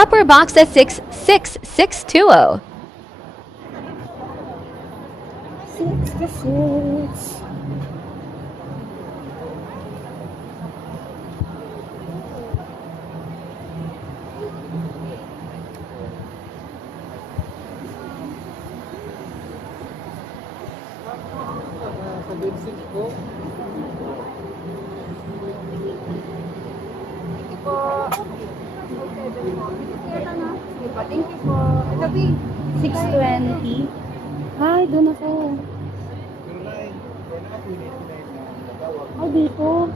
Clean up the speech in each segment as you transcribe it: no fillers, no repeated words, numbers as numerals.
Upper box at 66620. 66. Sa basic po. Thank you po. Gabi. 620. Ay, doon ako. Ay, dito.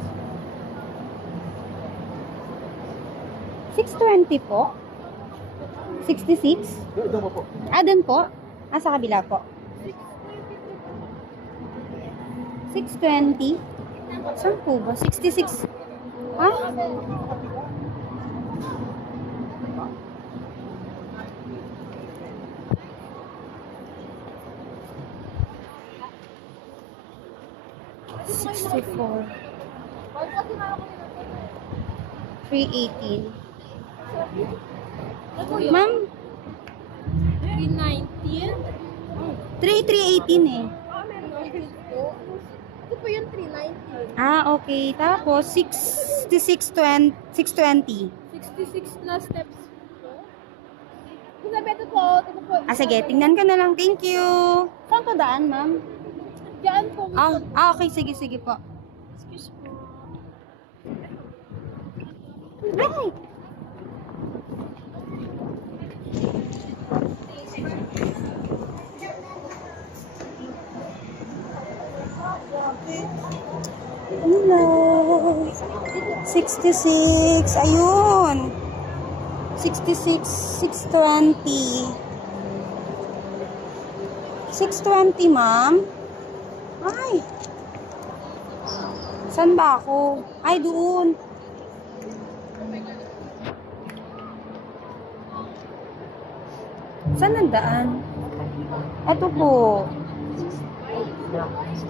620 po? 66? Doon po po. Ah, doon po? Ah, sa kabila po. 620? Saan po ba? 66? Ha? $64. 318. Ma'am, 319? 318 eh. Ito po yung 319. Ah, okay. Tapos, 620. 66 na steps po. Kung sabi ito po, ito po. Ah, sige. Tingnan ka na lang. Thank you. Saan to daan, ma'am? Diyan po. Okay. Sige po. Excuse po. Ay! Hello. 66. Ayun. 66. 620. 620, ma'am. Ay. Saan ba ako? Ay, doon. Saan ang daan? Ito po.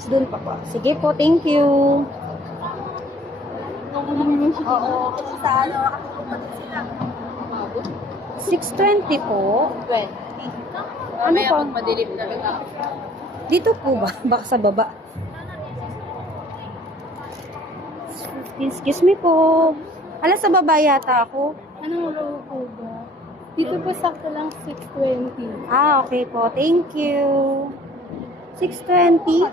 Doon pa po. Sige po, thank you. Oo. Sa ano, 620 po. 20. Ano po? Madilim na lang ako. Dito po ba? Baka sa baba. Excuse me po. Ala, sa baba yata ako. Anong row po ba? Dito po sakto lang 620. Ah, okay po. Thank you. 620.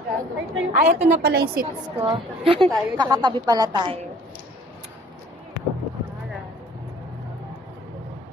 Ay, ito na pala yung seats ko. Kakatabi pala tayo.